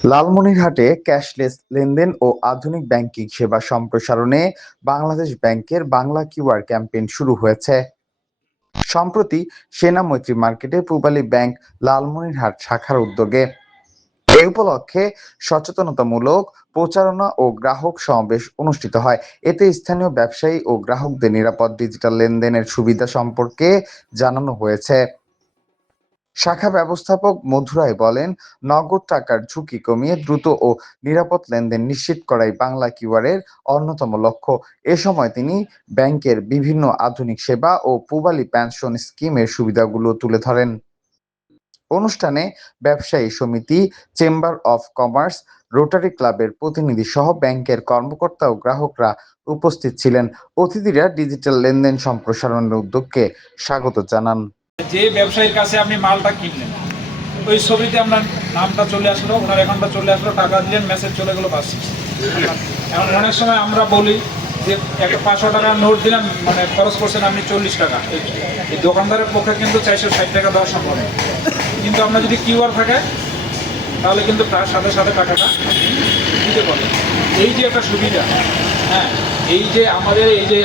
লালমনিরহাটে cashless লেনদেন ও আধুনিক banking সেবা সম্প্রসারণে বাংলাদেশ ব্যাংকের বাংলা কিউআর ক্যাম্পেইন শুরু হয়েছে। সম্প্রতি সেনা মৈত্রী মার্কেটে পূবালী ব্যাংক লালমনিরহাট শাখার উদ্যোগে এ উপলক্ষে সচেতনতামূলক প্রচারণা ও গ্রাহক সমাবেশ অনুষ্ঠিত হয়। এতে স্থানীয় ব্যবসায়ী ও গ্রাহকদের নিরাপদ ডিজিটাল লেনদেনের সুবিধা সম্পর্কে জানানো হয়েছে। শাখা ব্যবস্থাপক মধু রায় বলেন, নগদ টাকার ঝুঁকি কমিয়ে দ্রুত ও নিরাপদ লেনদেন নিশ্চিত করাই বাংলা কিউআরের অন্যতম লক্ষ্য। এ সময় তিনি ব্যাংকের বিভিন্ন আধুনিক সেবা ও পূবালী পেনশন স্কিমের সুবিধাগুলো তুলে ধরেন। অনুষ্ঠানে ব্যবসায়ী সমিতি, চেম্বার অফ কমার্স, রোটারি ক্লাবের প্রতিনিধি সহ ব্যাংকের কর্মকর্তা ও গ্রাহকরা উপস্থিত ছিলেন। অতিথিরা ডিজিটাল লেনদেন সম্প্রসারণের উদ্যোগকে স্বাগত জানান। যে ব্যবসায়ীর কাছে আপনি মালটা কিনলেন, ওই ছবিতে আপনার নামটা চলে আসলো, ওনার অ্যাকাউন্টটা চলে আসলো, টাকা দিলেন, মেসেজ চলে গেলো, বাস। এমন অনেক সময় আমরা বলি যে একটা 500 টাকার নোট দিলাম, মানে খরচ করছেন আপনি 40 টাকা। এই দোকানদারের পক্ষে কিন্তু 460 টাকা দেওয়া সম্ভব নয়। কিন্তু আপনার যদি কিউআর থাকে তাহলে কিন্তু তার সাথে সাথে টাকাটা দিতে পারবেন। এই যে একটা সুবিধা, হ্যাঁ, এই যে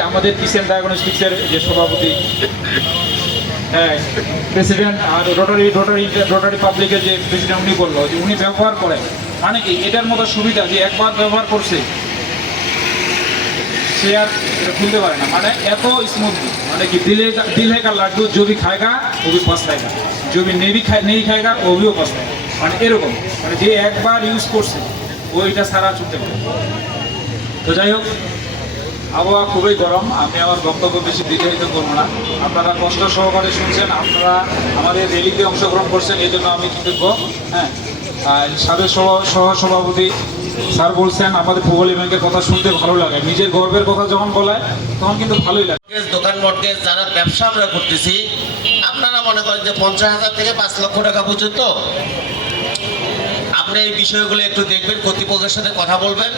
আমাদের কিচেন ডায়াগনস্টিক্সের যে সভাপতি, হ্যাঁ, প্রেসিডেন্ট, আর রোটারি পাবলিকের যে প্রেসিডেন্ট, উনি বললো যে উনি ব্যবহার করেন, মানে কি এটার মতো সুবিধা যে একবার ব্যবহার করছে সে আর খুলতে পারে না, মানে এত স্মুথলি, মানে কি দিল है का লাড্ডু जो भी खाएगा वो भी पछताएगा, जो भी नहीं खाएगा वो भी पछताएगा, মানে এরকম, মানে যে একবার ইউজ করছে ও এটা সারা চলতে পারে। তো যাই হোক, আবহাওয়া খুবই গরম, আমি আমার বক্তব্য বেশি দীর্ঘায়িত করবো না। আপনারা কষ্ট সহকারে শুনছেন, আপনারা আমাদের র্যালিতে অংশগ্রহণ করছেন, এই জন্য আমি কৃতজ্ঞ। হ্যাঁ, সাবেক সহসভাপতি স্যার বলছেন আমাদের পূবালী ব্যাংকের কথা শুনতে ভালো লাগে, নিজের গর্বের কথা যখন বলায় তখন কিন্তু ভালোই লাগে। দোকান মর্টগেজ যারা ব্যবসা আমরা করতেছি, আপনারা মনে করেন যে 50,000 থেকে 5 লক্ষ টাকা পর্যন্ত, আপনি এই বিষয়গুলো একটু দেখবেন, কর্তৃপক্ষের সাথে কথা বলবেন।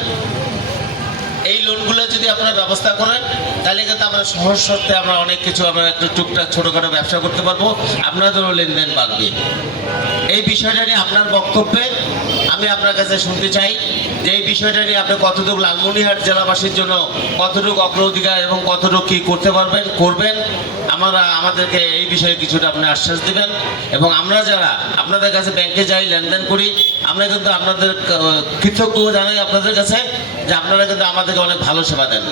এই লোনগুলো যদি আপনারা ব্যবস্থা করেন তাহলে কিন্তু আমরা সহজ শর্তে আমরা অনেক কিছু আমরা একটু টুকটাক ছোটোখাটো ব্যবসা করতে পারবো, আপনাদেরও লেনদেন বাড়বে। এই বিষয়টা নিয়ে আপনার বক্তব্যে আমি আপনার কাছে শুনতে চাই যে এই বিষয়টা নিয়ে আপনি কতটুকু লালমনিরহাট জেলাবাসীর জন্য কতটুকু অগ্রাধিকার এবং কতটুকু কী করতে করবেন, আমাদেরকে এই বিষয়ে কিছুটা আপনি আশ্বাস দেবেন। এবং আমরা যারা আপনাদের কাছে ব্যাংকে যাই, লেনদেন করি, আমরা কিন্তু আপনাদের কৃতজ্ঞ জানাই আপনাদের কাছে যে আপনারা কিন্তু আমাদেরকে অনেক ভালো সেবা দেন।